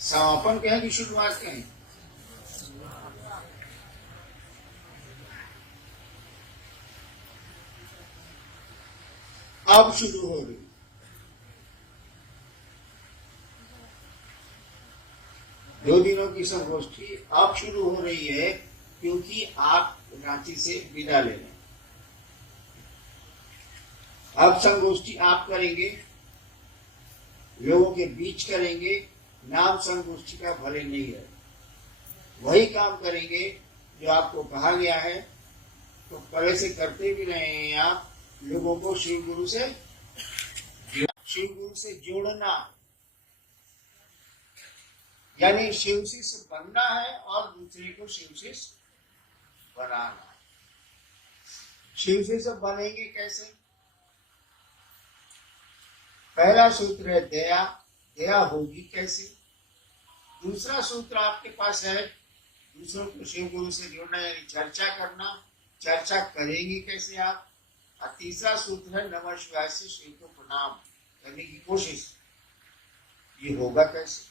समापन कहें कि शुरुआत कहें? अब शुरू हो रही। दो दिनों की संगोष्ठी अब शुरू हो रही है क्योंकि आप रांची से विदा ले रहे हैं। अब संगोष्ठी आप करेंगे, लोगों के बीच करेंगे। नाम संगोष्ठी का भले नहीं है, वही काम करेंगे जो आपको कहा गया है। तो पहले से करते भी रहे हैं आप, लोगों को शिव गुरु से जोड़ना, यानी शिव शिष्य बनना है और दूसरे को शिव शिष्य बनाना। शिव शिष्य बनेंगे कैसे? पहला सूत्र है दया। दया होगी कैसे? दूसरा सूत्र आपके पास है दूसरों को शिव गुरु से जोड़ना, यानी चर्चा करना। चर्चा करेंगे कैसे आप? और तीसरा सूत्र है नमः शिवाय से शिव को प्रणाम करने की कोशिश। ये होगा कैसे?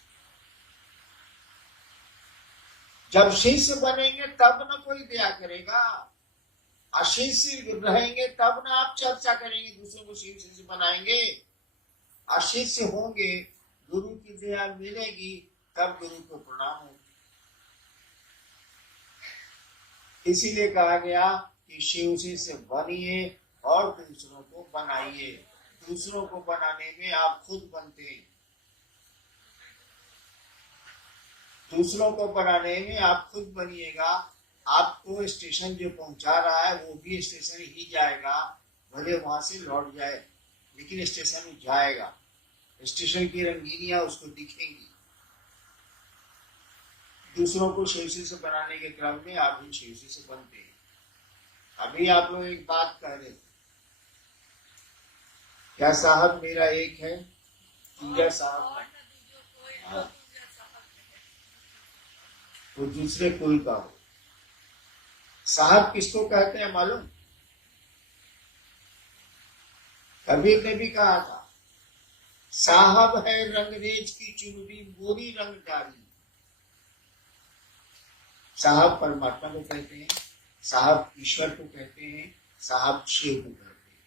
जब शिष्य बनेंगे तब न कोई दया करेगा, अशिष्य रहेंगे तब न आप चर्चा करेंगे, दूसरों को शिव शिष्य बनाएंगे। अशिष्य होंगे, गुरु की दया मिलेगी, तब गुरु को प्रणाम होगा। इसीलिए कहा गया कि शिव शिष्य बनिए और दूसरों को बनाइए। दूसरों को बनाने में आप खुद बनते हैं, दूसरों को बनाने में आप खुद बनिएगा। आपको स्टेशन जो पहुंचा रहा है वो भी स्टेशन ही जाएगा, भले वहां से लौट जाए, लेकिन स्टेशन जाएगा। स्टेशन की रंगीनियां उसको दिखेंगी। दूसरों को शिवसी से बनाने के क्रम में आप भी शिवसी से बनते हैं। अभी आप लोग एक बात कह रहे थे, क्या साहब मेरा एक है, दूजा साहब है, तो दूसरे कुल का हो। साहब किसको कहते हैं मालूम? कबीर ने भी कहा था, साहब है रंगरेज की चुनरी मोरी रंग डाली। साहब परमात्मा को कहते हैं, साहब ईश्वर को कहते हैं, साहब शिव को कहते हैं,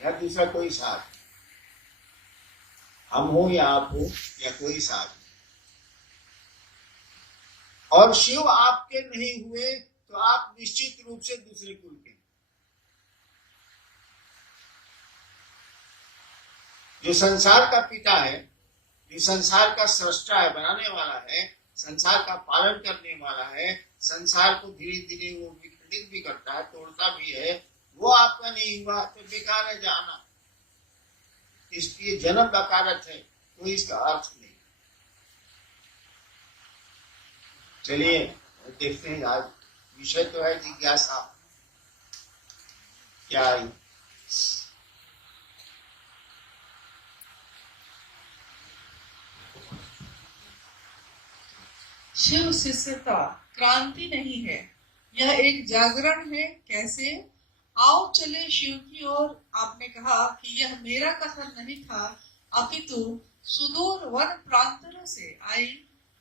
या दूसरा कोई साहब, हम हो या आप हो या कोई साहब। और शिव आपके नहीं हुए तो आप निश्चित रूप से दूसरे कुल के। जो संसार का पिता है, जो संसार का सृष्टा है, बनाने वाला है, संसार का पालन करने वाला है, संसार को धीरे धीरे वो विखंडित भी करता है, तोड़ता भी है, वो आपका नहीं हुआ तो बेकार है जाना। इसलिए जन्म अकारत है, कोई इसका अर्थ नहीं। चलिए देखते हैं, आज विषय तो है जिज्ञासा। क्या आई? शिव शिष्यता क्रांति नहीं है, यह एक जागरण है। कैसे? आओ चले शिव की ओर। आपने कहा कि यह मेरा कथन नहीं था, अपितु सुदूर वन प्रांतों से आई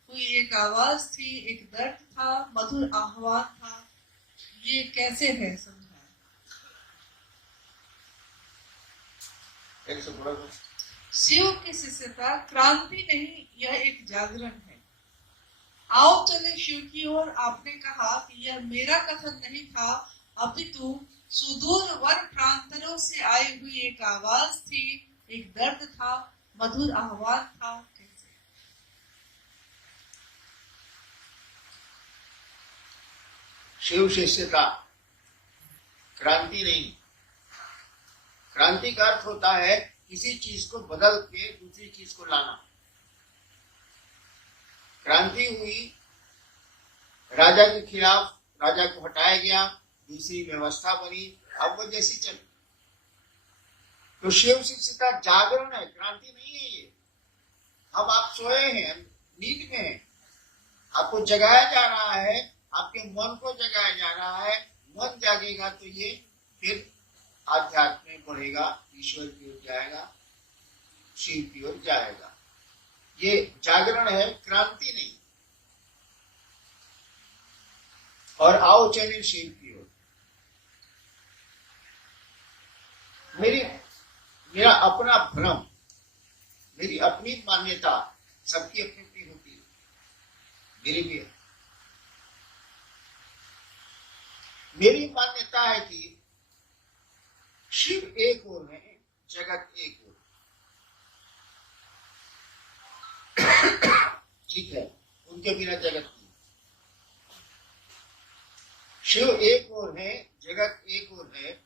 हुई एक आवाज थी, एक दर्द था, मधुर आह्वान था। ये कैसे है समझा? शिव की शिष्यता क्रांति नहीं, यह एक जागरण है। आओ चले शिव की ओर। आपने कहा कि यह मेरा कथन नहीं था, अपितु सुदूर वन प्रांतों से आई हुई एक आवाज थी, एक दर्द था, मधुर आह्वान था। कैसे? शिव शिष्यता क्रांति नहीं। क्रांति का अर्थ होता है किसी चीज को बदल के दूसरी चीज को लाना। क्रांति हुई, राजा के खिलाफ, राजा को हटाया गया, दूसरी व्यवस्था बनी, अब वो जैसी चली। तो शिव शिष्यता जागरण है, क्रांति नहीं है ये। अब आप सोए हैं, नींद में हैं, आपको जगाया जा रहा है, आपके मन को जगाया जा रहा है। मन जागेगा तो ये फिर आध्यात्म में बढ़ेगा, ईश्वर की ओर जाएगा, शिव की ओर जाएगा। ये जागरण है, क्रांति नहीं। और आओ चले शिव की ओर। मेरा अपना भ्रम, मेरी अपनी मान्यता, सबकी अपनी अपनी होती है, मेरी भी है। मेरी मान्यता है कि शिव एक ओर है, जगत एक ओर। ठीक है, उनके बिना जगत नहीं। शिव एक ओर है, जगत एक ओर है।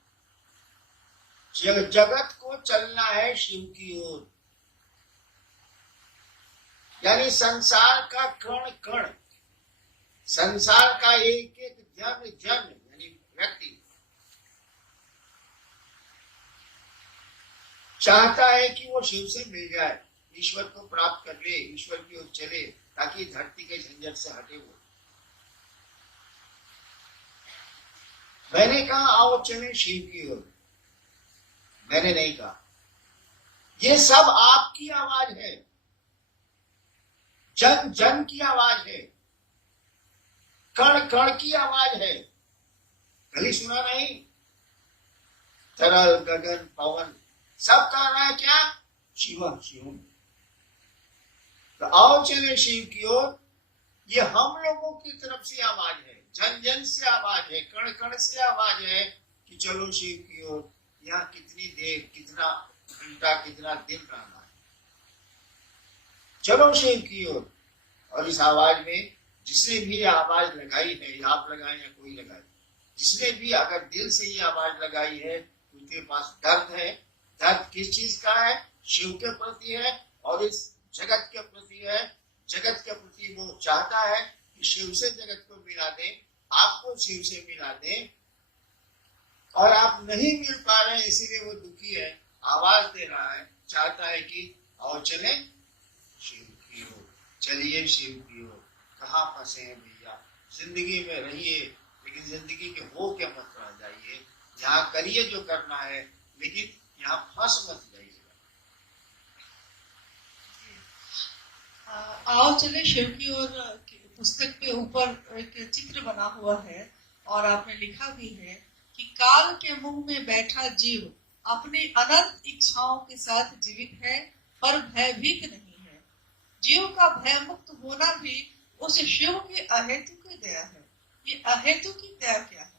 जगत को चलना है शिव की ओर, यानी संसार का कण कण, संसार का एक एक जन जन यानी व्यक्ति चाहता है कि वो शिव से मिल जाए, ईश्वर को प्राप्त कर ले, ईश्वर की ओर चले, ताकि धरती के झंझट से हटे वो। मैंने कहा आओ चले शिव की ओर, मैंने नहीं कहा। ये सब आपकी आवाज है, जन जन की आवाज है, कण कण की आवाज है। कभी सुना नहीं? तरल गगन पवन सब कह रहा है क्या? शिव शिव। तो आओ चले शिव की ओर, ये हम लोगों की तरफ से आवाज है, जन जन से आवाज है, कण कण से आवाज है कि चलो शिव की ओर। यहाँ कितनी देर, कितना घंटा, कितना दिन रहना है, चलो शिव की ओर। और इस आवाज में जिसने भी आवाज लगाई है, आप लगाए या कोई लगाए, जिसने भी अगर दिल से ये आवाज लगाई है, उनके पास दर्द है। दर्द किस चीज का है? शिव के प्रति है और इस जगत के प्रति है। जगत के प्रति वो चाहता है कि शिव से जगत को मिला दे, आपको शिव से मिला दे, और आप नहीं मिल पा रहे हैं, इसीलिए वो दुखी है, आवाज दे रहा है, चाहता है कि आओ चले शिव की ओर, चलिए शिव की ओर। कहाँ फंसे हैं भैया? जिंदगी में रहिए, लेकिन जिंदगी के हो के मत रह जाइए। यहाँ करिए जो करना है, लेकिन यहाँ फंस मत जाइए। आओ चले शिव की ओर पुस्तक के ऊपर एक चित्र बना हुआ है और आपने लिखा भी है कि काल के मुंह में बैठा जीव अपनी अनंत इच्छाओं के साथ जीवित है, पर भयभीत नहीं है। जीव का भय मुक्त होना भी उस शिव की अहेतु की दया है। ये अहेतु की दया क्या है?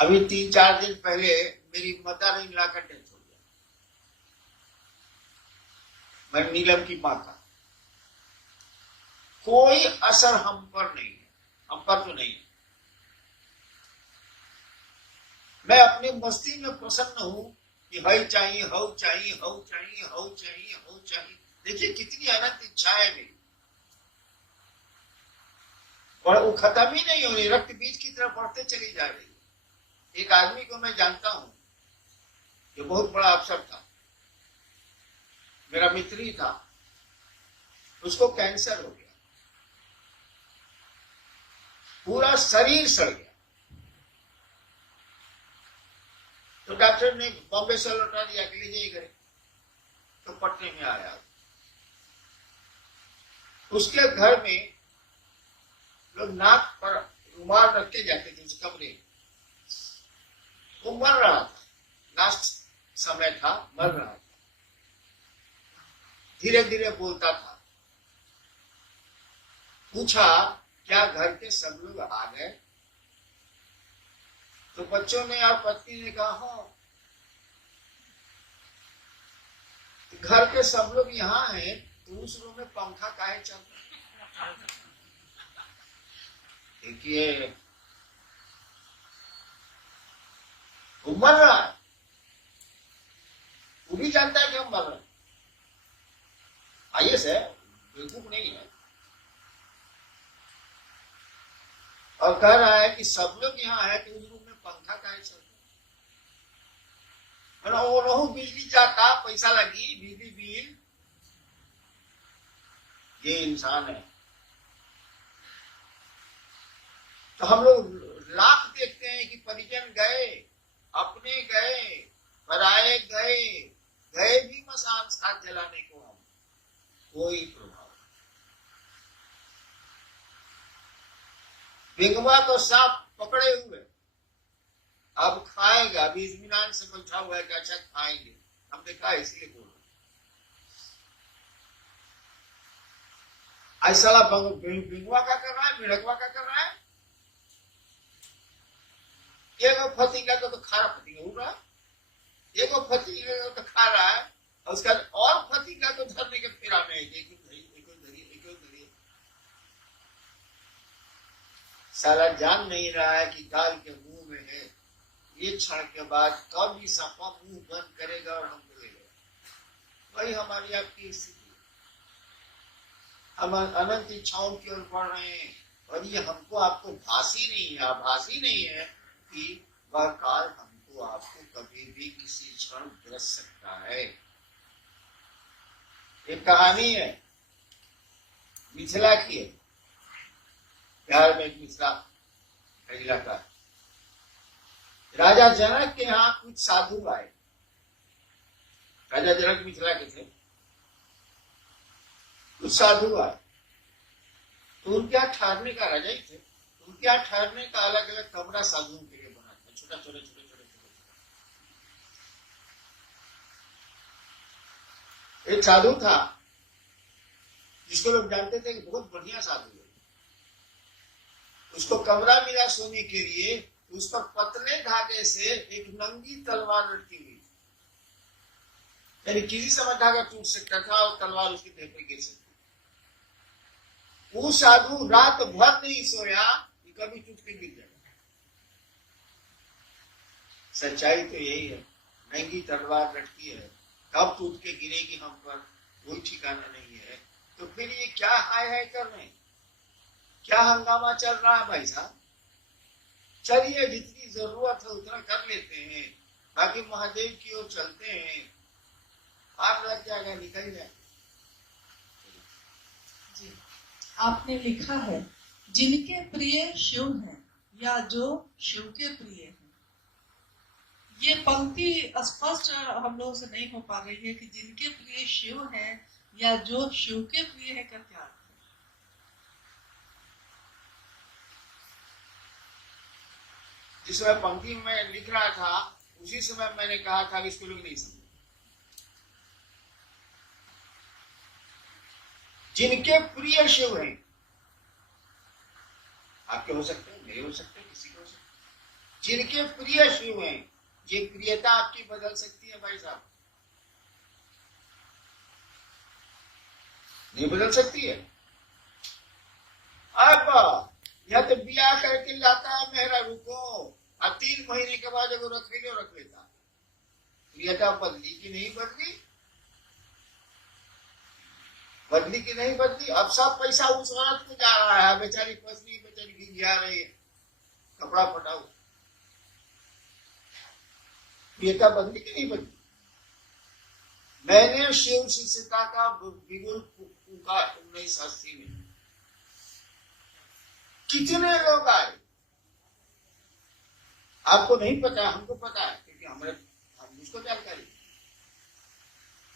अभी 3-4 दिन पहले मेरी मदर इन लॉ का डेथ हो गया, मैं नीलम की माँ का। कोई असर हम पर नहीं है, हम पर तो नहीं है। मैं अपनी मस्ती में प्रसन्न हूं कि हई चाहिए, हऊ चाहिए, हऊ चाहिए, हऊ चाहिए, हऊ चाहिए। देखिए कितनी अनंत इच्छा है मेरी, और वो खत्म ही नहीं हो रही, रक्त बीज की तरफ बढ़ते चली जा रही है। एक आदमी को मैं जानता हूं जो बहुत बड़ा अफसर था, मेरा मित्र ही था, उसको कैंसर हो गया, पूरा शरीर सड़ गया। तो डॉक्टर ने बॉम्बे से लौटा दिया कि लीजिए घरे। तो पटने में आया, उसके घर में लोग नाक पर रुमाल रख के जाते थे उस कमरे। वो मर रहा था, लास्ट समय था, मर रहा था, धीरे धीरे बोलता था। पूछा क्या घर के सब लोग आ गए? तो बच्चों ने और पत्नी ने कहा हो, घर के सब लोग यहाँ हैं, तो उस रूम में पंखा काहे चल रहा है? देखिए वो मर रहा है, वो भी जानता है कि हम मर रहे हैं। आइए है, बेवकूफ नहीं है, और कह रहा है कि सब लोग यहाँ है, तो उस रूम में पंखा काहे चल रहा है? वो रहू बिजली जाता, पैसा लगी, बिजली बिल। ये इंसान है। तो हम लोग लाख देखते हैं कि परिजन गए, अपने गए, पराये गए, गए भी मसान साथ जलाने को हम, कोई प्रभाव। बिंगवा को सांप पकड़े हुए, अब खाएगा, अभी इत्मीनान से बैठा हुआ है कि अच्छा खाएंगे, हमने कहा इसलिए बोल रहे। ऐसा बिंगवा का कर रहा है, बिड़कवा का कर रहा है। एगो फतिंगा को तो खारा फतिंगा उड़ रहा है, एगो फतिंगा को तो खा रहा है, और उसका और फतिंगा को धरने के फेरा में एक धरिए। साला जान नहीं रहा है कि दाल के मुंह में है, ये क्षण के बाद कब भी सपा मुंह बंद करेगा और हमको लेगा। वही हमारी आपकी स्थिति, हम अनंत इच्छाओं की ओर बढ़ रहे हैं, और ये हमको आपको आभासी नहीं है कि वह काल हमको आपको कभी भी किसी क्षण ग्रस सकता है। एक कहानी है, मिथिला की है, बिहार में मिथिला इलाका। राजा जनक के यहाँ कुछ साधु आए। राजा जनक मिथिला के थे, कुछ साधु आए, तो उनके यहाँ ठहरने का, राजा ही थे, उनके यहाँ ठहरने का अलग अलग कमरा साधुओं के लिए बना था, छोटे। एक साधु था जिसको लोग जानते थे कि बहुत बढ़िया साधु है। उसको कमरा मिला सोने के लिए, उस पर पतले धागे से एक नंगी तलवार लटकी हुई, यानी किसी समय धागा टूट सकता था और तलवार उसके देह पर गिर सकती। वो साधु रात भर नहीं सोया कि कभी टूट के गिर जाएगा। सच्चाई तो यही है, नंगी तलवार लटकी है, कब टूट के गिरेगी हम पर कोई ठिकाना नहीं है। तो फिर ये क्या हाय कर रहे हैं, क्या हंगामा चल रहा है भाई साहब? चलिए जितनी जरूरत है उतना कर लेते हैं, बाकी महादेव की ओर चलते हैं, आप लग जाएगा, निकल जाए। जी, आपने लिखा है जिनके प्रिय शिव हैं या जो शिव के प्रिय हैं। ये पंक्ति स्पष्ट हम लोगों से नहीं हो पा रही है कि जिनके प्रिय शिव हैं या जो शिव के प्रिय है, का क्या अर्थ है? जिस समय पंक्ति में लिख रहा था उसी समय मैंने कहा था कि इसको लोग नहीं समझे। जिनके प्रिय शिव हैं, आपके हो सकते हैं, मेरे हो सकते हैं, किसी के हो सकते हैं। जिनके प्रिय शिव हैं, ये प्रियता आपकी बदल सकती है भाई साहब, नहीं बदल सकती है। अब यह तो ब्याह करके लाता है मेहरा रुको, और 3 महीने के बाद अगर रख लेता, प्रियता बदली की नहीं बदली, बदली की नहीं बदली। अब सब पैसा उस औरत को जा रहा है, बेचारी पत्नी बेचारी गिर रही है, कपड़ा फटा हुआ। प्रियता बदली की नहीं बदली। मैंने शिव शिष्यता का बिगुल फूका 1980 में। कितने लोग आए आपको नहीं पता, हमको पता है, क्योंकि हम उसको जानकारी।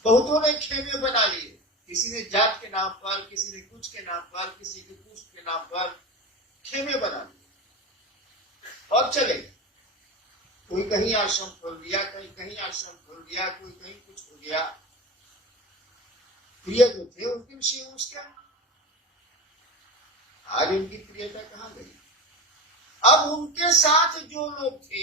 बहुतों ने खेमे बना लिए, किसी ने जात के नाम पर, किसी ने कुछ के नाम पर, किसी के कुछ के नाम पर खेमे बना लिए और चले गए। कोई कहीं आश्रम खोल दिया, कोई कहीं आश्रम खोल दिया, कोई कहीं कुछ हो गया। प्रिय जो थे उनके विषय उसका आज उनकी प्रियता कहां गई? अब उनके साथ जो लोग थे,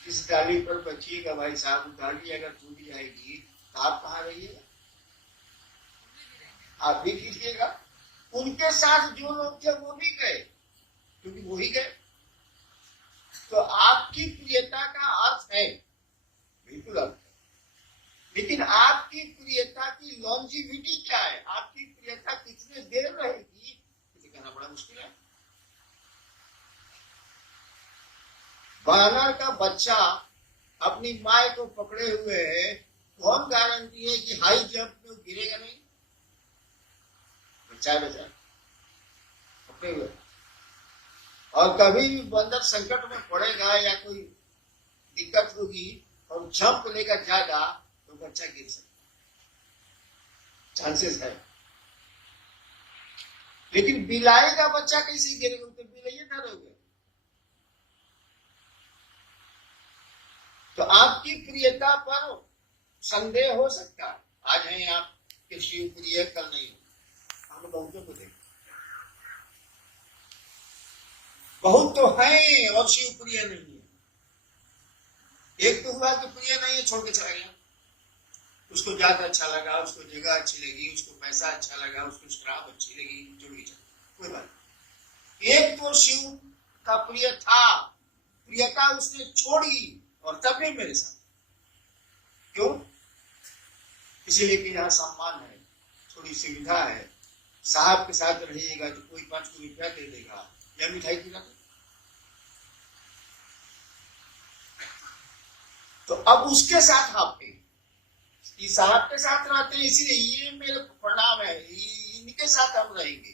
जिस डाली पर बचिएगा भाई साहब, डाली अगर टूट जाएगी तो आप कहाँ रहिएगा? आप भी कीजिएगा। उनके साथ जो लोग थे वो भी गए, क्योंकि वो ही गए। तो आपकी प्रियता का अर्थ है, बिल्कुल अर्थ है, लेकिन आपकी प्रियता की लॉन्जिविटी क्या है? आपकी प्रियता कितने देर रहेगी, इसे कहना बड़ा मुश्किल है। बानर का बच्चा अपनी माँ को पकड़े हुए है, कौन गारंटी है कि हाई जंप में गिरेगा नहीं? बच्चा बच्चा पकड़े हुए, और कभी भी बंदर संकट में पड़ेगा या कोई दिक्कत होगी और जंप लेकर ज्यादा तो बच्चा गिर सकता, चांसेस है। लेकिन बिलाई का बच्चा कैसे गिरेगा, तो बिलाइए डरोगे। तो आपकी प्रियता पर संदेह हो सकता है। आज है आप कि शिव प्रिय, कल नहीं हो। हमने बहुतों को देखा, बहुत तो है और शिव प्रिय नहीं है। एक तो हुआ कि प्रिय नहीं है, छोड़ के चला गया, उसको ज्यादा अच्छा लगा, उसको जगह अच्छी लगी, उसको पैसा अच्छा लगा, उसको शराब अच्छी लगी, जुड़ गई, कोई बात नहीं। एक तो शिव का प्रिय था, प्रियता उसने छोड़ी और तब भी मेरे साथ। क्यों? इसीलिए कि यहाँ सम्मान है, थोड़ी सुविधा है, साहब के साथ रहिएगा तो कोई 5 रुपया दे देगा या मिठाई खिला दे। तो अब उसके साथ आपके साहब के साथ रहते हैं, इसीलिए ये मेरे प्रणाम है, इनके साथ हम रहेंगे।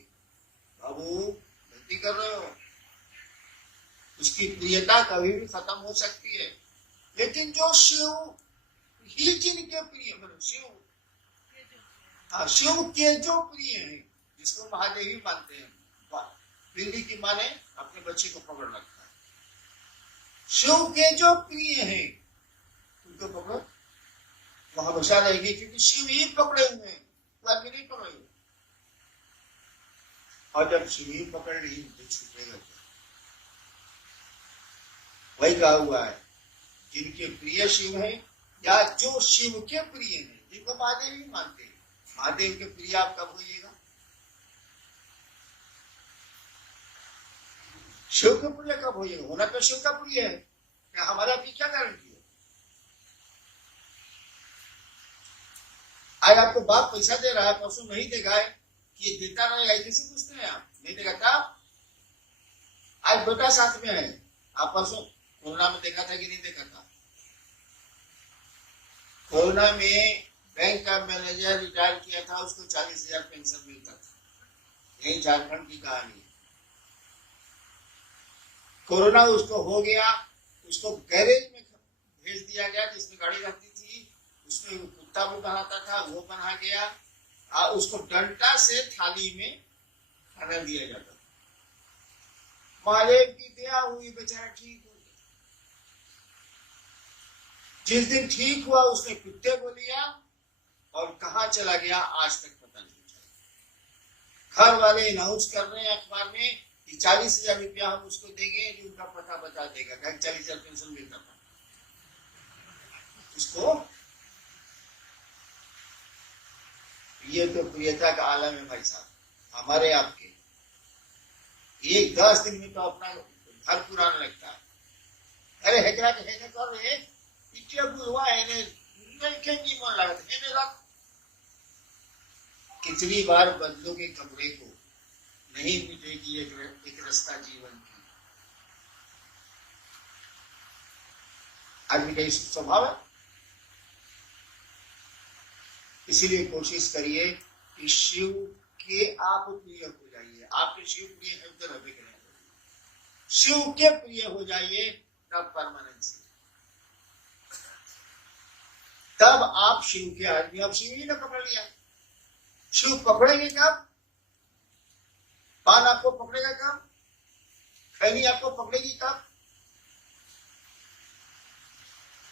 बाबू गलती कर रहे हो, उसकी प्रियता कभी भी खत्म हो सकती है। लेकिन जो शिव ही जिनके प्रिय, मतलब शिव, हाँ, शिव के जो प्रिय है, जिसको महादेवी मानते हैं, बिल्ली की माँ ने अपने बच्चे को पकड़ रखा है। शिव के जो प्रिय है उनको पकड़ो, वो हमेशा रहेगी, क्योंकि शिव ही पकड़े हुए हैं, वो आदमी नहीं पकड़े हुए। और जब शिव ही पकड़ ली तो छूटेगा क्या? वही कहा हुआ है, जिनके प्रिय शिव है या जो शिव के प्रिय है, जिनको महादेव ही मानते हैं। महादेव के प्रिय आप कब होइएगा? शिव के प्रिय कब होइएगा? होना तो शिव का प्रिय है, क्या हमारा भी क्या गारंटी है? आज आपको बाप पैसा दे रहा है, परसों नहीं देगा है कि ये देता रहेगा, कैसे पूछते हैं आप? नहीं देगा तब। आज बेटा साथ में है, आप परसों कोरोना में देखा था कि नहीं देखा था? कोरोना में बैंक का मैनेजर रिटायर किया था, उसको 40,000 पेंशन मिलता था। यही झारखंड की कहानी है। कोरोना उसको हो गया, उसको गैरेज में भेज दिया गया, जिसमें गाड़ी रहती थी, उसमें कुत्ता भी बनाता था, वो बना गया, और उसको डंडा से थाली में खाना दिया जाता था। महादेव की दया हुई, बेचारा ठीक हो गया। जिस दिन ठीक हुआ उसने कुत्ते को लिया और कहाँ चला गया आज तक पता नहीं चला। घर वाले अनाउंस कर रहे हैं अखबार में कि 40,000 रुपया हम उसको देंगे, जो उनका पता बता देगा। 40,000 पेंशन मिलता था उसको। ये तो प्रियता का आलम है भाई साहब, हमारे आपके। एक 10 दिन में तो अपना घर पुराने लगता है। अरे हेकरा के हेने कर रहे इतना बुलवा हेने नहीं मन लगा हेने रख। कितनी बार बदलोगे कमरे को, नहीं मिलेगी एक रास्ता जीवन की। आदमी का ये स्वभाव है। इसीलिए कोशिश करिए कि शिव के आप प्रिय हो जाइए। आपके शिव प्रिय है तो रहे के नहीं, शिव के प्रिय हो जाइए, तब परमानेंसी, तब आप शिव के आदमी। आप शिव ही ना पकड़ लिया, शिव पकड़ेंगे कब? पान आपको पकड़ेगा कब? खैनी आपको पकड़ेगी कब?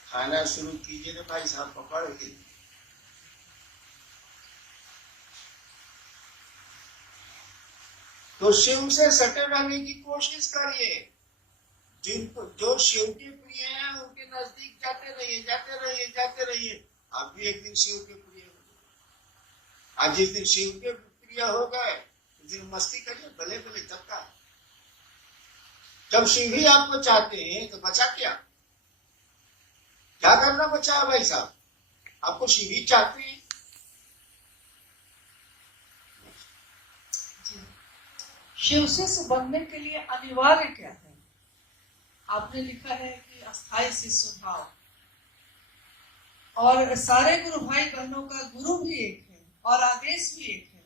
खाना शुरू कीजिए ना भाई साहब, पकड़ेगी। तो शिव से सटे रहने की कोशिश करिए। जिनको जो शिव के प्रिय हैं उनके नजदीक जाते रहिए, जाते रहिए, जाते रहिए। आप भी एक दिन शिव के प्रिय हो गए। आज जिस दिन शिव के प्रिय हो गए उस दिन मस्ती करिए, भले भले तब। जब शिव ही आपको चाहते हैं तो बचा क्या करना बचा है भाई साहब? आपको शिव ही चाहते हैं। शिव से बनने के लिए अनिवार्य क्या है? आपने लिखा है कि अस्थायी शिष्य भाव, और सारे गुरु भाई बहनों का गुरु भी एक है और आदेश भी एक है,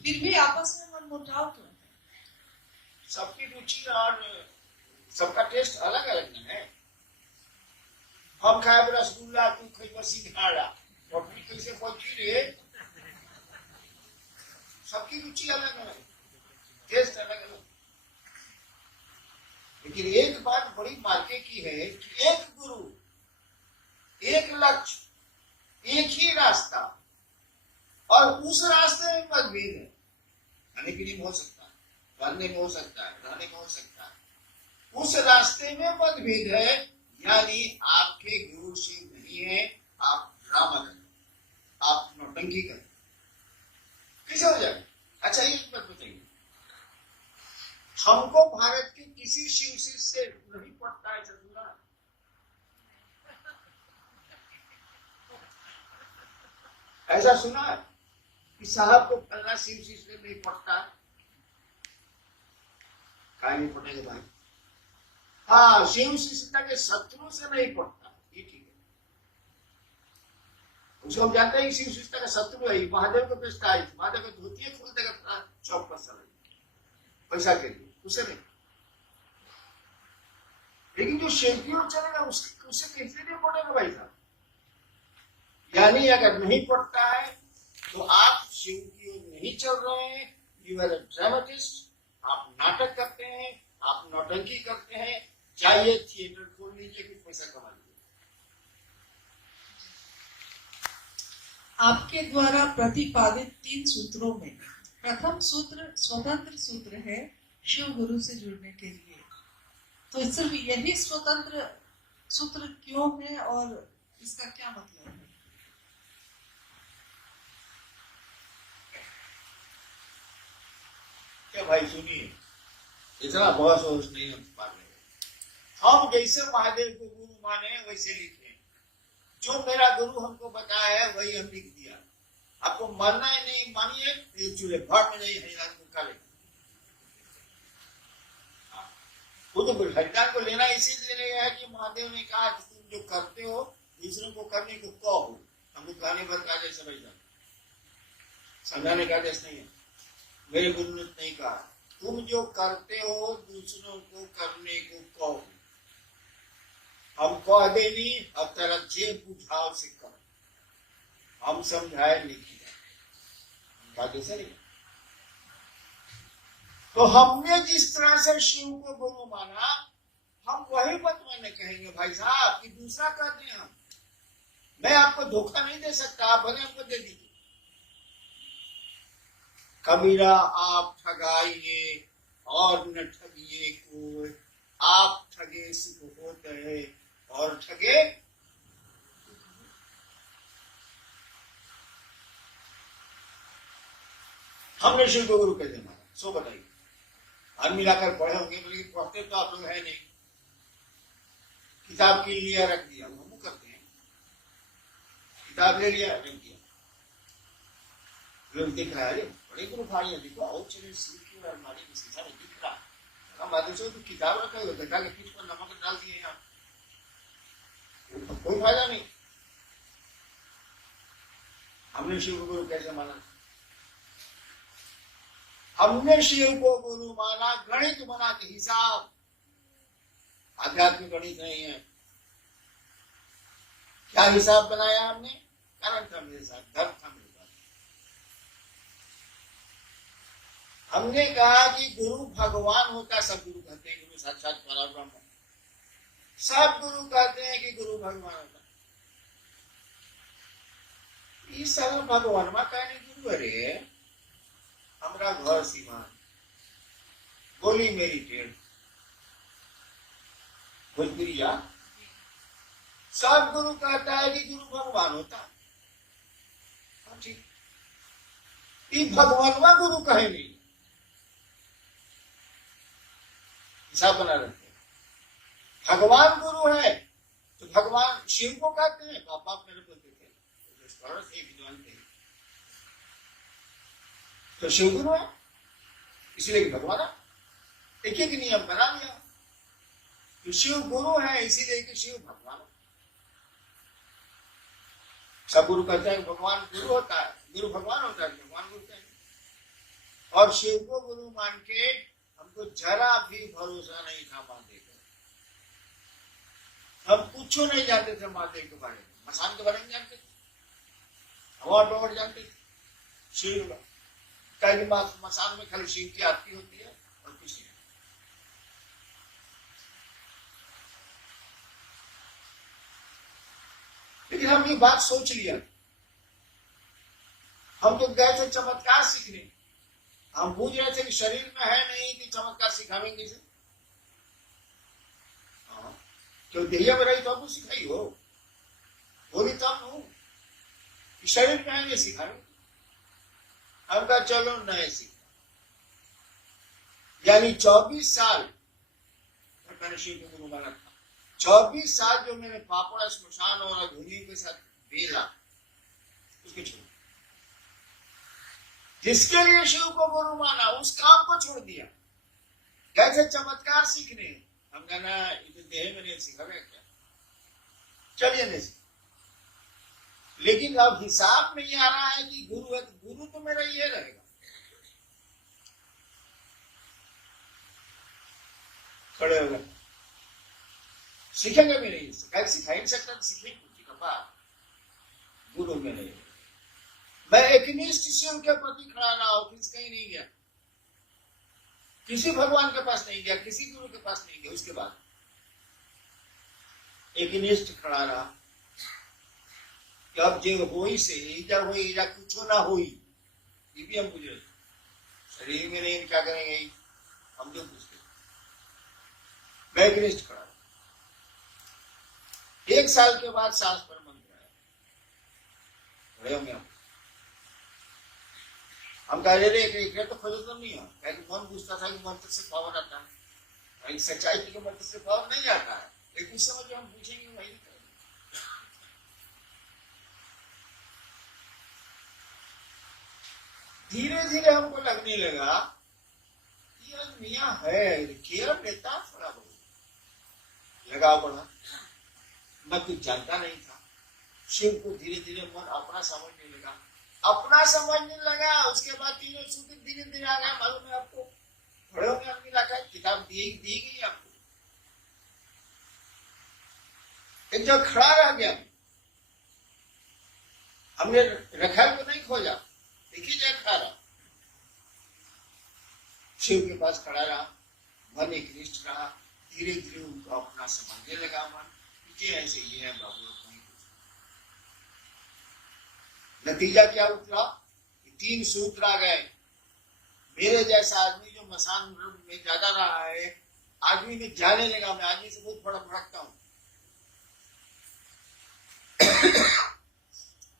फिर भी आपस में मनमुटाव क्यों है? सबकी रुचि और सबका टेस्ट अलग अलग है। हम खाए रसगुल्ला, तू खाई सिंघाड़ा, रोटी कैसे पहुंची रे? सबकी रुचि अलग अलग, टेस्ट अलग अलग। लेकिन एक बात बड़ी मार्के की है कि एक गुरु, एक लक्ष्य, एक ही रास्ता, और उस रास्ते में मतभेद है। खाने पीने में हो सकता है, पढ़ने में हो सकता है, रहने में हो सकता है, उस रास्ते में मतभेद है, यानी आपके गुरु से नहीं है, आप ड्रामा करें, आप नौटंकी करें, कैसे हो जाए? अच्छा एक बात बताइए, हमको भारत के किसी शिव से नहीं पड़ता है चंद्रा? ऐसा सुना है कि साहब को फलना शिव से नहीं पड़ता? काय नहीं पड़ेगा भाई? हाँ, शिव शिष्यता के शत्रु से नहीं पड़ता, ये ठीक है। उसको हम जानते हैं कि शिव शिष्यता का शत्रु है, महादेव को बेचता है, महादेव को धोती खोल देगा चौक पर साला पैसा के लिए, उसे नहीं। लेकिन जो शिव की ओर चलेगा उससे कैसे नहीं पड़ेगा भाई साहब? यानी अगर नहीं पड़ता है तो आप शिव की ओर नहीं चल रहे हैं, यू आर अ ड्रामेटिस्ट, आप नाटक करते हैं, आप नौटंकी करते हैं। जाइए थिएटर खोल लीजिए, कुछ पैसा कमा लीजिए। आपके द्वारा प्रतिपादित 3 सूत्रों में प्रथम सूत्र स्वतंत्र सूत्र है शिव गुरु से जुड़ने के लिए, तो सिर्फ यही स्वतंत्र सूत्र क्यों है और इसका क्या मतलब है? क्या भाई सुनिए, इतना बहुत सोच नहीं हम पाले। हम जैसे महादेव को गुरु माने वैसे लिखे, जो मेरा गुरु हमको बताया है वही हम लिख दिया। आपको मानना है नहीं मानिए, चूल्हे भाट में नहीं हरिदान को काले। वो तो हरिदान को लेना इसीलिए नहीं है कि महादेव ने कहा कि तुम जो करते हो दूसरों को करने को कहो, हमको कहने पर का जैसे भाई समझाने का आदेश नहीं है। मेरे गुरु ने नहीं कहा तुम जो करते हो दूसरों को करने को कहो, हम कह देनी अब तेरा जे बुझाव से कर, हम समझाए नहीं किया, कैसे नहीं। तो हमने जिस तरह से शिव को गुरु माना, हम वही बतवाने कहेंगे भाई साहब कि दूसरा कर दें हम। मैं आपको धोखा नहीं दे सकता, आप भले हमको दे दीजिए। कबीरा आप ठगाइए और न ठगिए को, आप ठगे सुख होते है और ठगे। हमने शिव को गुरु कैसे माना, सो बताइए। हम मिलाकर पढ़े होंगे, लेकिन पढ़ते तो आप लोग है नहीं, किताब के लिए रख दिया, हम करते हैं, किताब ले लिया रख दिया, लोग दिख रहा है बड़े गुरु भाई देखो और चले शिव की अलमारी में शीशा में दिख रहा है, माधव तो किताब रखा हुआ देखा कि पीठ पर नमक डाल दिए यहाँ, तो कोई फायदा नहीं। हमने शिव को गुरु कैसे माना? हमने शिव को गुरु माना गणित बना के हिसाब, आध्यात्मिक गणित नहीं है। क्या हिसाब बनाया हमने? कारण था मेरे साथ, धर्म था मेरे साथ। हमने कहा कि गुरु भगवान होता, सब गुरु कहते हैं गुरु साक्षात परब्रह्म, सब गुरु कहते हैं कि गुरु भगवान होता। इस सरल भगवान मा कहने गुरु, अरे हमरा घर सीमान, बोली मेरी टेढ़, भोजपुरिया। सब गुरु कहता है कि गुरु भगवान होता, ठीक, ये भगवान गुरु कहे नहीं, हिसाब बना रखते हैं। भगवान गुरु है तो भगवान शिव को कहते हैं, पापा मेरे बोलते थे विद्वान थे, तो शिव गुरु है इसीलिए भगवान है। एक एक नियम बना लिया कि शिव गुरु है इसीलिए कि शिव भगवान है। सब गुरु कहते हैं भगवान गुरु होता है, गुरु भगवान होता है, भगवान गुरु कहते हैं। और शिव को गुरु मान के हमको जरा भी भरोसा नहीं था महादेव, हम कुछ नहीं जानते थे महादेव के बारे में, मसान के बारे में जानते थे, हवा डोर जानते थे, शिव का मसान में खाली शिव की आरती होती है और कुछ नहीं। लेकिन हम ये बात सोच लिया, हम तो गए थे चमत्कार सीखने, हम बूझ रहे थे कि शरीर में है नहीं कि चमत्कार सिखावेंगे से, क्यों देहिया में रही तो आपको सिखाई हो, बोली तो हम हो कि शरीर में है ये सिखावे, हम कहा चलो नए सीखा। यानी 24 साल मैंने शिव को गुरु माना था, 24 साल जो मैंने पापड़ा स्मशान और भूमि के साथ बेला, उसके छोड़, जिसके लिए शिव को गुरु माना उस काम को छोड़ दिया। कैसे चमत्कार सीखने, हम कहना इसे देह में नहीं सीखा क्या, चलिए नहीं सीखा। लेकिन अब हिसाब नहीं आ रहा है कि गुरु है तो गुरु तो मेरा ये रहेगा, खड़े हो गए, सीखेंगे भी नहीं, सिखा ही नहीं सकता, सीखेंगे गुरु में नहीं। मैं एकनिष्ठ शिव के प्रति खड़ा रहा हूं, किसी कहीं नहीं गया, किसी भगवान के पास नहीं गया, किसी गुरु के पास नहीं गया, उसके बाद एकनिष्ठ खड़ा रहा कि अब जो होई से इजा हुई या कुछ ना हुई, ये भी हम पूछे, शरीर में नहीं क्या करेंगे हम जो पूछते, मैं एकनिष्ठ खड़ा। 1 साल के बाद सांस पर मंत्र आया, खड़े होंगे हम कह रहे थे तो खोजो तो नहीं है, मन पूछता था कि मंत्र से पावर आता है, सच्चाई के मंत्र से पावर नहीं आता है, लेकिन उस समय जो हम पूछेंगे वही करेंगे। धीरे धीरे हमको लगने लगा कि मियाँ है, केयर लेता थोड़ा बहुत लगा पड़ा, मैं कुछ जानता नहीं था। शिव को धीरे धीरे मन अपना समझने लगा, अपना समझने लगा। उसके बाद 3 सूत्र धीरे धीरे आ गया, मालूम है आपको, बड़े होंगे आदमी लगा, किताब दी गई आपको, एक जगह खड़ा रह गया, हमने रखा को नहीं खोजा, देखिए जगह खड़ा रहा, शिव के पास खड़ा रहा, मन एकनिष्ठ रहा, धीरे धीरे उनको अपना समझने लगा मन, ये ऐसे ये है बाबू। नतीजा क्या उतरा, 3 सूत्र आ गए। मेरे जैसा आदमी जो मसान में ज्यादा रहा है, आदमी में जाने लगा, मैं आदमी से बहुत बड़ा भड़कता हूं।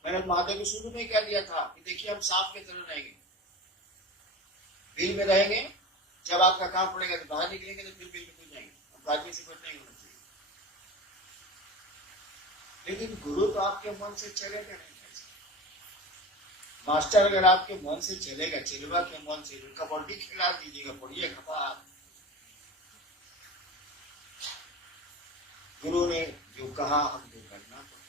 मैंने महादेव को शुरू में कह दिया था कि देखिए हम सांप की तरह रहेंगे, बिल में रहेंगे, जब आपका काम पड़ेगा तो बाहर निकलेंगे, तो फिर बिल में घुस जाएंगे, हमको आदमी से कुछ नहीं होना चाहिए। लेकिन गुरु तो आपके मन से चलेगा नहीं, मास्टर अगर आपके मन से चलेगा, चिलवा के मन से कबड्डी खिला दीजिएगा, पढ़िए खपा। गुरु ने जो कहा हमको करना पड़ा।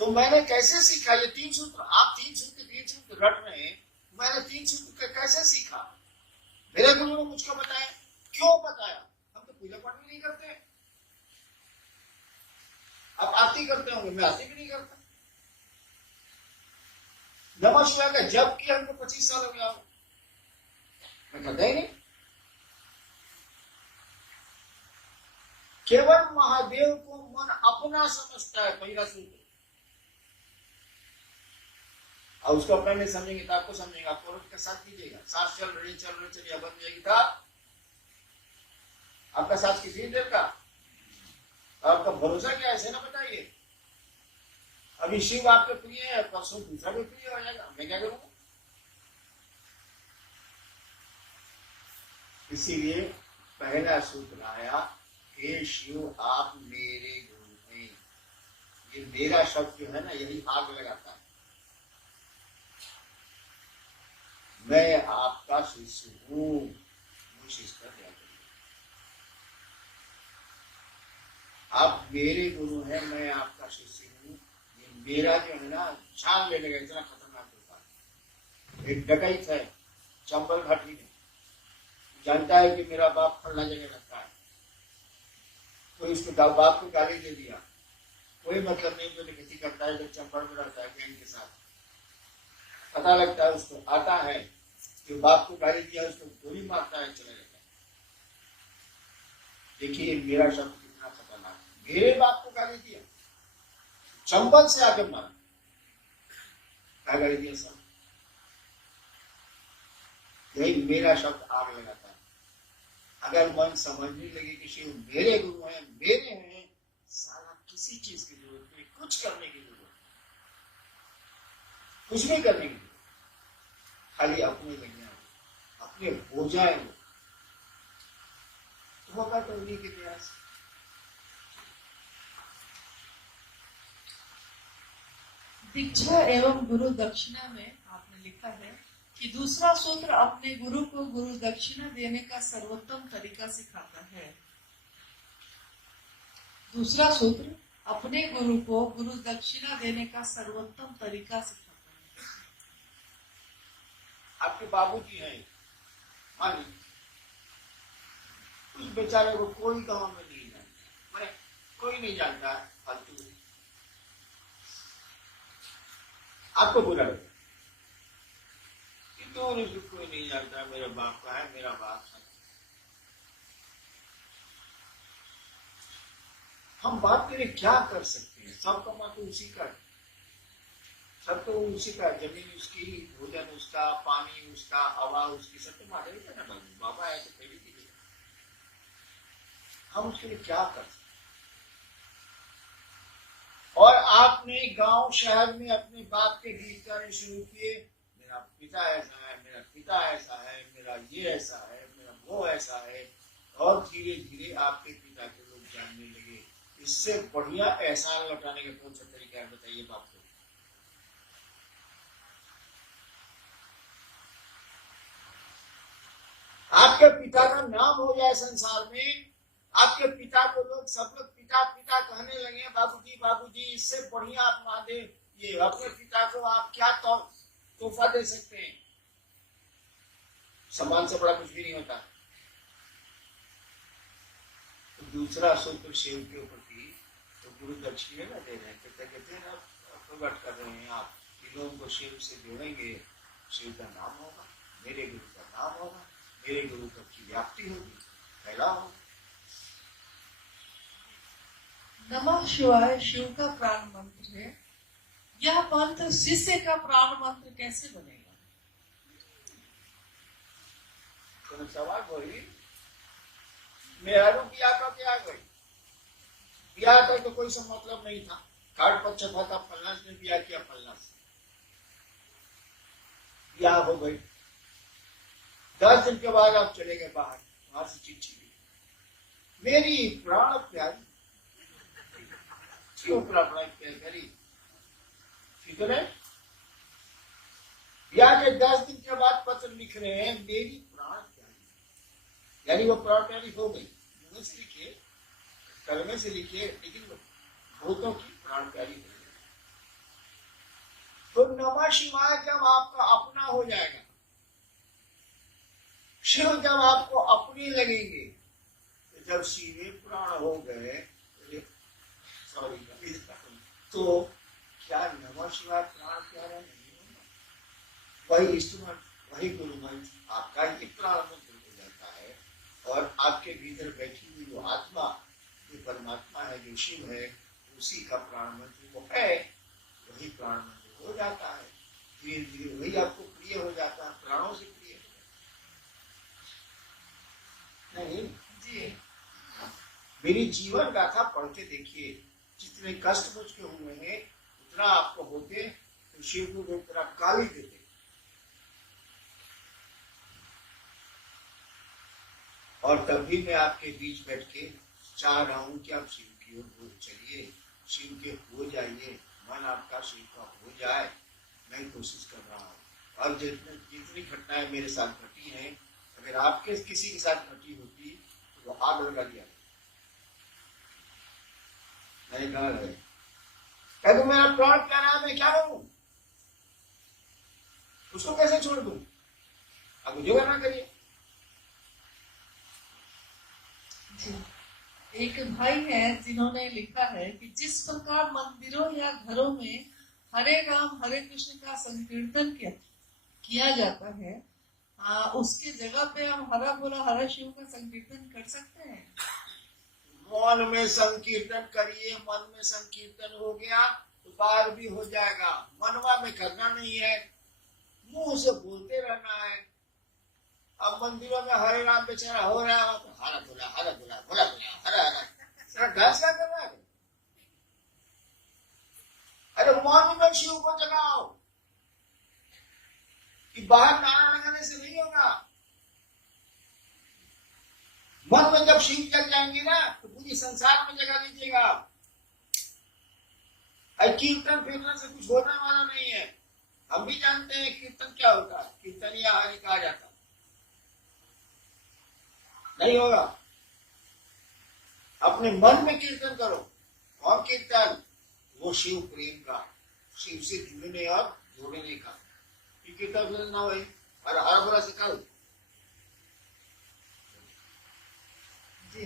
तो मैंने कैसे सीखा ये 3 सूत्र, आप 3 सूत्र रट रहे हैं, मैंने 3 सूत्र कैसे सीखा, मेरे गुरु ने मुझको बताया। क्यों बताया, हम तो पूजा पाठ भी नहीं करते, आप आरती करते होंगे, मैं आरती भी नहीं करता। नमः शिवाय का जब किया हमको 25 साल हो गया, मैं करता ही नहीं। केवल महादेव को मन अपना समझता है, पहला सूत्र। और उसको अपना नहीं समझेंगे तो आपको समझेंगे, आपको औरत का साथ दीजिएगा, सांस चल रही चलिए, बंद जाएगी था आपका साथ किसी देर का, आपका भरोसा क्या है ना बताइए। अभी शिव आपके प्रिय है, परसों दूसरा भी प्रिय हो जाएगा, मैं क्या करूंगा। इसीलिए पहला सूत्र आया, हे शिव आप मेरे गुरु हैं। ये मेरा शब्द जो है ना, यही आग लगाता है, मैं आपका शिष्य हूं, शिष्य क्या करिए, आप मेरे गुरु हैं, मैं आपका शिष्य हूं। मेरा जो है ना छान लेने का इतना खतरनाक होता है। एक डकैत है चंबल घाटी में, जानता है कि मेरा बाप फलना जगह रखता है, कोई उसको बाप को गाली दे दिया, कोई मतलब नहीं, जो किसी करता है, जब चंपड़ में रहता है गैंग के साथ, पता लगता है उसको, आता है जो बाप को गाली दिया उसको गोली मारता है, चला जाता है। देखिए मेरा शब्द कितना खतरनाक, मेरे बाप को गाली दिया, चंपल से आकर मारा, क्या गाली दिया सब, यही मेरा शब्द आग लगाता है। अगर मन समझने लगे कि शिव मेरे गुरु हैं, मेरे हैं, सारा किसी चीज की जरूरत नहीं, कुछ करने की जरूरत नहीं, कुछ नहीं करने की जरूरत, खाली अपने लग जाए, अपने हो जाए वो, तो होगा तो उन्हीं के प्रयास। दीक्षा एवं गुरु दक्षिणा में आपने लिखा है कि दूसरा सूत्र अपने गुरु को गुरु दक्षिणा देने का सर्वोत्तम तरीका सिखाता है। दूसरा सूत्र अपने गुरु को गुरु दक्षिणा देने का सर्वोत्तम तरीका सिखाता है। आपके बाबूजी हैं, मान लीजिए उस बेचारे को कोई गांव में नहीं जानता, मैंने कोई नहीं जानता, फालतू आपको बुरा लगे, कोई नहीं जानता, मेरा बाप का है, मेरा बाप है। हम बाप के लिए क्या कर सकते हैं? सब कमा तो उसी का, सब तो उसी का, जमीन उसकी, भोजन उसका, पानी उसका, हवा उसकी, सब तो मारे ना बाबू, बाबा है तो पहले की, हम उसके लिए क्या कर सकते? और आपने गांव शहर में अपने बाप के गीत गाने शुरू किए, मेरा पिता ऐसा है, मेरा पिता ऐसा है, मेरा ये ऐसा है, मेरा वो ऐसा है, और धीरे धीरे आपके पिता के लोग जानने लगे। इससे बढ़िया एहसान लौटाने का कौन सा तरीका है बताइए बाप को? आपके पिता का नाम हो जाए संसार में, आपके पिता को लोग, सब लोग पिता पिता कहने लगे, बाबूजी बाबूजी, इससे बढ़िया आप महादेव, ये अपने पिता को आप क्या तोहफा दे सकते हैं? सम्मान से बड़ा कुछ भी नहीं होता। तो दूसरा सूत्र शिव के ऊपर थी, तो गुरु दक्षिणा दे रहे हैं, कहते हैं प्रकट कर रहे हैं आप, कि लोगों को शिव से जोड़ेंगे, शिव का नाम होगा, मेरे गुरु का नाम होगा, मेरे गुरु तक की व्याप्ति होगी, फैला होगा। नमः शिवाय शिव का प्राण मंत्र है। यह मंत्र शिष्य का प्राण मंत्र कैसे बनेगा? सवाल बोली, मेरा ब्याह का क्या गई, ब्याह का तो कोई सब मतलब नहीं था, कार्ड पर छपा था फलना ने ब्याह किया, फलना से ब्याह हो गई। 10 दिन के बाद आप चले गए बाहर, वहां से चिट्ठी ली, मेरी प्राण प्यारी, क्यों प्राण प्यारी, फिक्र है? ब्याह के 10 दिन के बाद पत्र लिख रहे हैं, मेरी प्राण प्यारी, यानी वो प्राण प्यारी हो गई, मुंह से लिखिए, कलमे से लिखिए, लेकिन भूतों की प्राण प्यारी हो गई। तो नमः शिवाय जब आपका अपना हो जाएगा, शिव जब आपको अपने लगेंगे, तो जब शिवे प्राण हो गए, सॉरी, तो क्या नमः शिवाय प्राण प्यारा नहीं होगा? वही इंस्ट्रूमेंट, वही गुरु मंत्र आपका ही प्राण मंत्र हो जाता है, और आपके भीतर बैठी हुई वो आत्मा, जो परमात्मा है, जो शिव है, उसी का प्राण मंत्र वो है, वही प्राण मंत्र हो जाता है। धीरे धीरे वही आपको प्रिय हो जाता है, प्राणों से प्रिय हो जाता है। नहीं जी, मेरी जीवन गाथा पढ़ के देखिए, जितने कष्ट मुझके हुए हैं उतना आपको होते, तो शिव को वो तरह गाली देते, और तब भी मैं आपके बीच बैठ के चाह रहा हूं कि आप शिव की ओर चलिए, शिव के हो जाइए, मन आपका शिव का हो जाए, मैं कोशिश कर रहा हूँ। और जितनी घटनाएं मेरे साथ घटी हैं, अगर आपके किसी के साथ घटी होती तो वो आग लगा दिया, मैंने कहा है, क्या तुम मेरा प्राण प्यारा है, मैं क्या करूं, उसको कैसे छोड़ दूं? अब मुझे करना करिए। एक भाई है जिन्होंने लिखा है कि जिस प्रकार मंदिरों या घरों में हरे राम हरे कृष्ण का संकीर्तन किया जाता है, उसके जगह पे हम हरा बोला हरा शिव का संकीर्तन कर सकते हैं। मन में संकीर्तन करिए, मन में संकीर्तन हो गया तो बाहर भी हो जाएगा। मनवा में करना नहीं है, मुंह से बोलते रहना है। अब मंदिरों में हरे राम बेचारा हो रहा है, तो हरा बोला हरा बोला बोला बोला हरा हरा ढांस क्या कर रहा है? अरे मन में शिव को जगाओ कि बाहर नारा लगाने से नहीं होगा। मन में जब शिव जग जाएंगे ना तो पूरी संसार में जगा दीजिएगा। कीर्तन फिरने से कुछ होने वाला नहीं है। हम भी जानते हैं कीर्तन क्या होता है, कीर्तन या हरि कहा जाता नहीं होगा। अपने मन में कीर्तन करो। और कीर्तन वो शिव प्रेम का, शिव से जुड़ने और जोड़ने का। कीर्तन ना भाई और हर बुरा सिखा जी।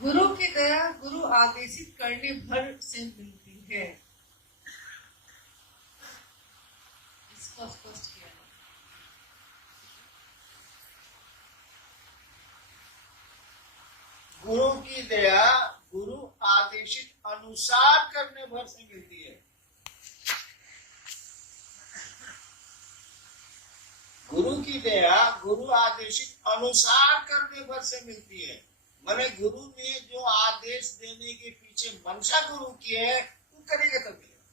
गुरु की दया गुरु आदेशित करने भर से मिलती है। इसको स्पष्ट किया। गुरु की दया गुरु आदेशित अनुसार करने भर से मिलती है। गुरु की दया गुरु आदेशित अनुसार करने भर से मिलती है। माने गुरु ने जो आदेश देने के पीछे मंशा गुरु की है वो करेगा तब मिलेगा।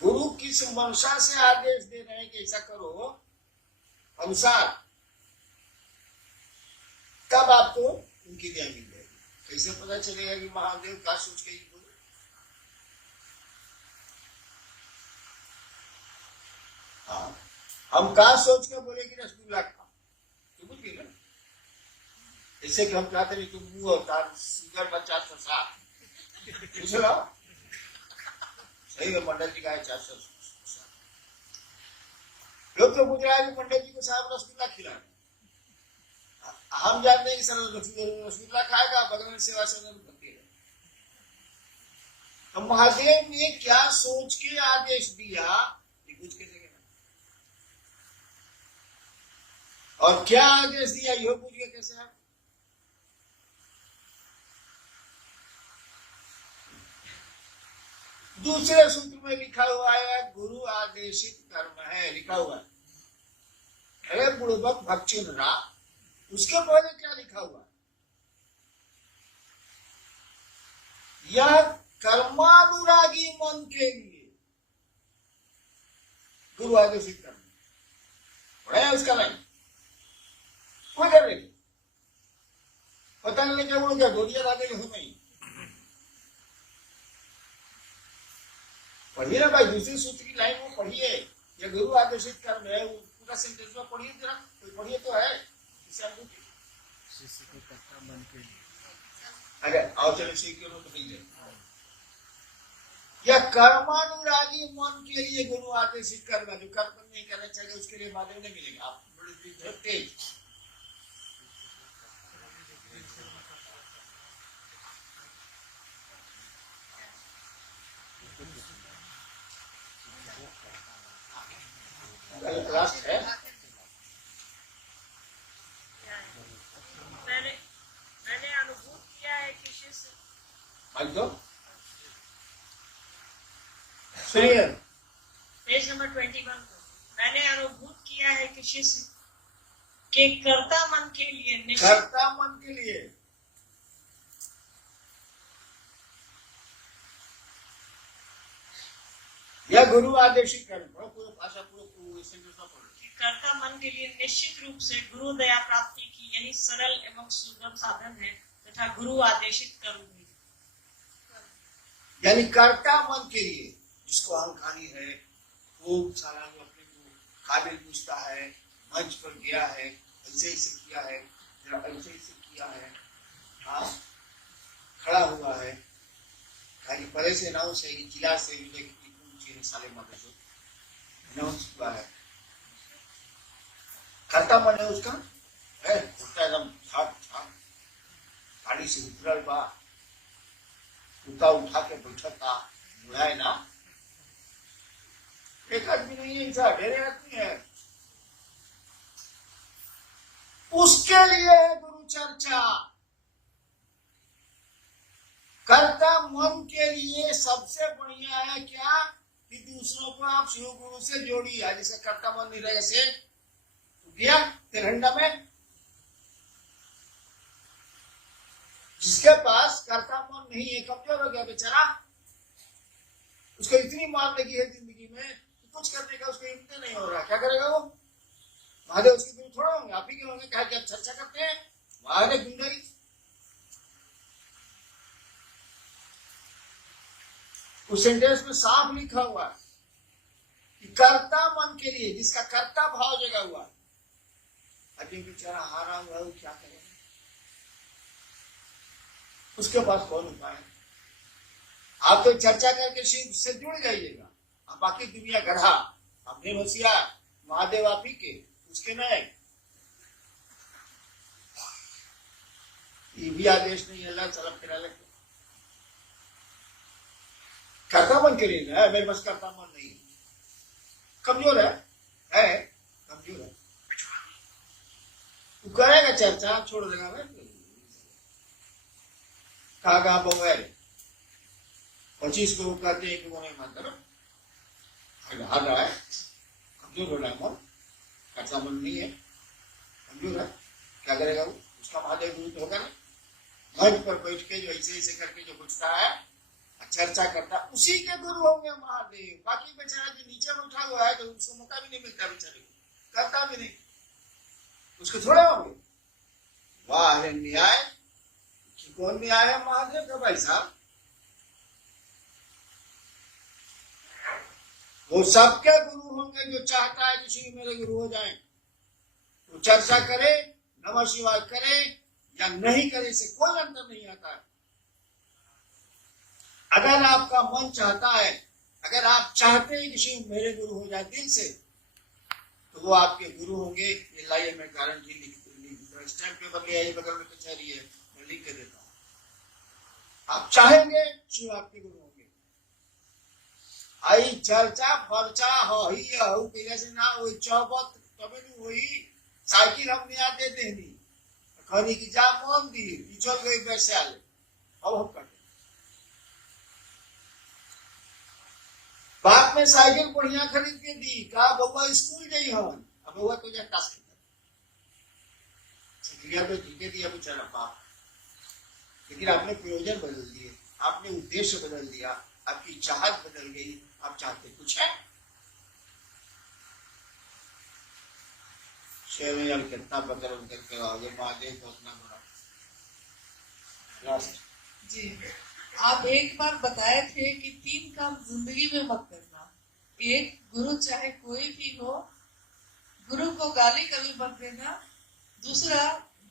गुरु किस मंशा से आदेश दे रहे हैं कि ऐसा करो अनुसार, तब आपको उनकी दया मिल जाएगी। कैसे पता चलेगा कि महादेव क्या सोच के बोले? हाँ, हम क्या सोच के बोले कि रसगुल्ला खा तो बुझ गए ना। ऐसे कि हम चाहते नहीं तुम मुंह और शुगर का 407 पूछ लो। सही है, मंडल जी का है 407। लोग तो पूछ रहा है कि पंडित जी को साहब रसगुल्ला खिला। हम जानते हैं कि सर रसगुल्ला खाएगा बगल में सेवा से बनती है। तो महादेव ने क्या सोच के आदेश दिया ये कुछ कैसे कहना, और क्या आदेश दिया यह पूछ के कैसे आप। दूसरे सूत्र में लिखा हुआ है गुरु आदेशित कर्म है, लिखा हुआ है। अरे बुड़बक भक्षुन रा, उसके पहले क्या लिखा हुआ है? यह कर्मानुरागी मन के लिए गुरु आदेशित कर्म पढ़ा है उसका लाइन कोई कर रहे पता नहीं क्या बोलो क्या डोरिया लागे हो नहीं। पढ़िए ना भाई, दूसरी सूत्र की लाइन वो पढ़िए। यह गुरु आदेशित कर्म है, पूरा सेंटेंस में पढ़िए जरा, कोई पढ़िए तो है। अरे आओ चलो सीख लो तो नहीं है। यह कर्मानुरागी मन के लिए गुरु आदेशित कर्म है। जो कर्म नहीं करना चाहिए उसके लिए महादेव नहीं मिलेगा। आप बड़े तेज क्लास है। मैंने अनुभूत किया है कि शिष्य पेज नंबर 21 को मैंने अनुभूत किया है कि शिष्य के कर्ता मन के लिए यह गुरु आदेशित कर्म पूरा भाषा पूरा सेंटेंस में पढ़ो। कर्ता मन के लिए निश्चित रूप से गुरु दया प्राप्ति की यही सरल एवं सुगम साधन है तथा गुरु आदेशित कर्म है। यानी कर्ता मन के लिए जिसको अहंकारी है, खूब सारा अपने को काबिल पूछता है, मंच पर गया है, ऐसे ऐसे किया है, ऐसे ऐसे किया है, हाँ खड़ा हुआ है, खाली परे से अनाउंस है कि जिला से मिले साले माता जो अनाउंस हुआ है। कर्ता मन है उसका है गाड़ी से उतरल बा, उठा के बैठता, बुढ़ाए ना, एक आदमी नहीं है, ऐसा ढेरे आदमी है। उसके लिए गुरु चर्चा। कर्ता मन के लिए सबसे बढ़िया है क्या कि दूसरों को आप शिव गुरु से जोड़िए। जैसे कर्ता मन नहीं रहे से गया तिरंडा में, जिसके पास कर्ता मन नहीं है, कमजोर हो गया बेचारा, उसको इतनी मार लगी है जिंदगी में कि कुछ करने का उसको हिम्मत नहीं हो रहा, क्या करेगा वो? महादेव उसके गुरु थोड़ा होंगे, आप ही के होंगे। क्या आप चर्चा करते हैं महादेव गुंडाई? उस सेंटेंस में साफ लिखा हुआ है कि कर्ता मन के लिए, जिसका कर्ता भाव जगा हुआ, अभी बेचारा हारा हुआ है, क्या करेगा? उसके पास कौन उपाय है? आप तो चर्चा करके शिव से जुड़ जाइएगा, अब बाकी दुनिया गधा, अपने मसीहा महादेव आप ही के, उसके नहीं। ये भी आदेश नहीं है, चलब फिरा लगे कर्ता मन के लिए है। मेरे पास कर्ता मन नहीं है, कमजोर है कमजोर है। तू करेगा चर्चा, छोड़ देगा कहा बगैर 25 को कहते हैं कि वो नहीं मानता ना, हार रहा है, कमजोर हो रहा है मन, कर्ता मन नहीं है, कमजोर है, क्या करेगा वो? उसका महादेव गुरु तो होगा ना। मंच पर बैठ के जो ऐसे ऐसे करके जो पूछता है, चर्चा करता, उसी के गुरु होंगे महादेव। बाकी बेचारा जो नीचे बैठा हुआ है तो उसको मौका भी नहीं मिलता, बेचारे को करता भी नहीं, उसके थोड़े होंगे। वाह है न्याय कि कौन न्याय है महादेव का भाई साहब? वो सबके गुरु होंगे जो चाहता है किसी भी मेरे गुरु हो जाए। वो चर्चा करे, नमः शिवाय करे या नहीं करे, से कोई अंतर नहीं आता है। अगर आपका मन चाहता है, अगर आप चाहते हैं कि मेरे गुरु हो जाए दिल से, तो वो आपके गुरु होंगे। ये लाइए मैं गारंटी लिख स्टैंप पेपर ले आइए, बगल में कचहरी है, मैं लिख के देता हूं। आप चाहेंगे शिव आपके गुरु होंगे। आई चर्चा फर्चा हो ही से ना हो चौबत तब वही साइकिल हम नहीं आते देनी खरी की जा मंदिर चल गई वैश्यालय, अब हम करते बाप में साइकिल बढ़िया खरीद के दी, कहा बउआ स्कूल गई हन, अब बउआ तो जा टास्क क्रिया तो जीते दिया बेचारा बाप, लेकिन आपने प्रयोजन बदल दिए, आपने उद्देश्य बदल दिया, आपकी चाहत बदल गई। आप चाहते कुछ है, शेर कितना बदल करके आओगे महादेव को अपना बड़ा जी। आप एक बार बताए थे कि 3 काम जिंदगी में मत करना। एक, गुरु चाहे कोई भी हो, गुरु को गाली कभी मत देना। दूसरा,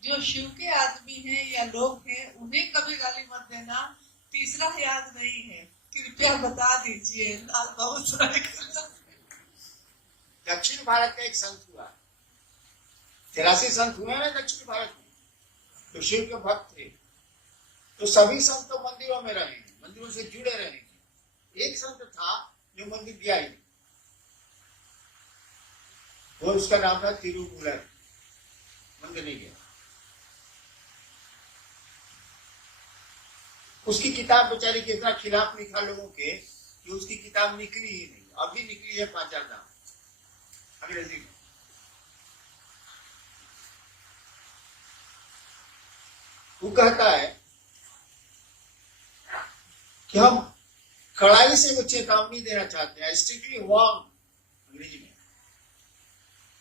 जो शिव के आदमी हैं या लोग हैं उन्हें कभी गाली मत देना। तीसरा याद नहीं है, कृपया बता दीजिए। दक्षिण भारत का एक संत हुआ, 83 संत हुए ना दक्षिण भारत में, तो शिव के भक्त थे। तो सभी संत तो मंदिरों में रहे, मंदिरों से जुड़े रहे। एक संत था जो मंदिर गया ही, वो उसका नाम था तिरुमूलर, मंदिर नहीं गया। उसकी किताब बेचारी के इतना खिलाफ लिखा लोगों के कि उसकी किताब निकली ही नहीं। अभी निकली है 5-4 दाम अंग्रेजी में। वो कहता है कि हम कड़ाई से वो चेतावनी देना चाहते हैं, स्ट्रिक्टली वार्न, अंग्रेजी में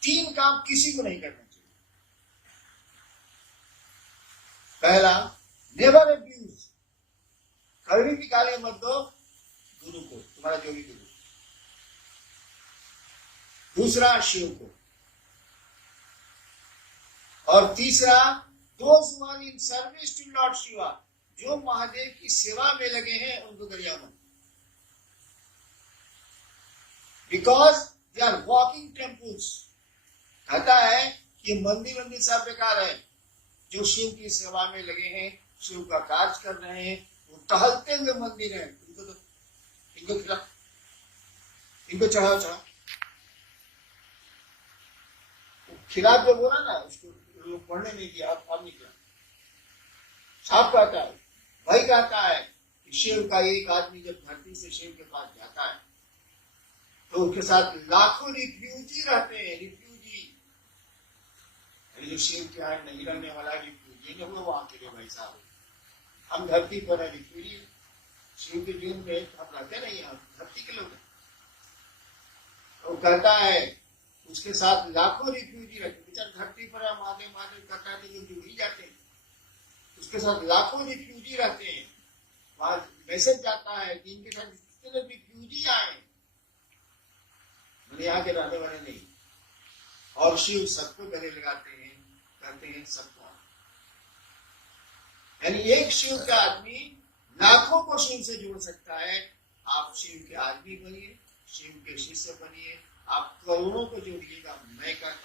3 काम किसी को नहीं करना चाहिए। पहला, नेवर अब्यूज, कभी भी गाली मत दो गुरु को, तुम्हारा जो भी गुरु। दूसरा, शिव को। और तीसरा, those who are in service to lord Shiva, जो महादेव की सेवा में लगे हैं उनको गरिया मत, because they are walking temples. कहता है कि मंदिर सब बेकार है, जो शिव की सेवा में लगे हैं, शिव का कार्य कर रहे हैं, वो टहलते हुए मंदिर है, इनको खिला, इनको चढ़ाओ। खिलाफ जो बोला ना, उसको लोग पढ़ने नहीं दिया, अब निकला। साफ कहता है, भाई कहता है कि शिव का एक आदमी जब धरती से शिव के पास जाता है तो उसके साथ लाखों रिफ्यूजी रहते हैं। रिफ्यूजी जो शिव के यहाँ नहीं रहने वाला रिफ्यूजी नहीं हुआ, वहां के लिए भाई साहब हम धरती पर है रिफ्यूजी। शिव के जीवन में हम रहते नहीं, हम धरती के लोग हैं। तो कहता है उसके साथ लाखों रिफ्यूजी रहते, बेचारे धरती पर महादेव महादेव करता है तो जुड़ ही जाते हैं। उसके साथ लाखों रिफ्यूजी रहते हैं। वहां मैसेज जाता है कि इनके साथ जितने रिफ्यूजी आए, मैंने यहाँ के रहने वाले नहीं, और शिव सबको गले लगाते हैं, कहते हैं सबको। यानी एक शिव का आदमी लाखों को शिव से जोड़ सकता है। आप शिव के आदमी बनिए, शिव के शिष्य बनिए, आप करोड़ों को जोड़िएगा। मैं कहता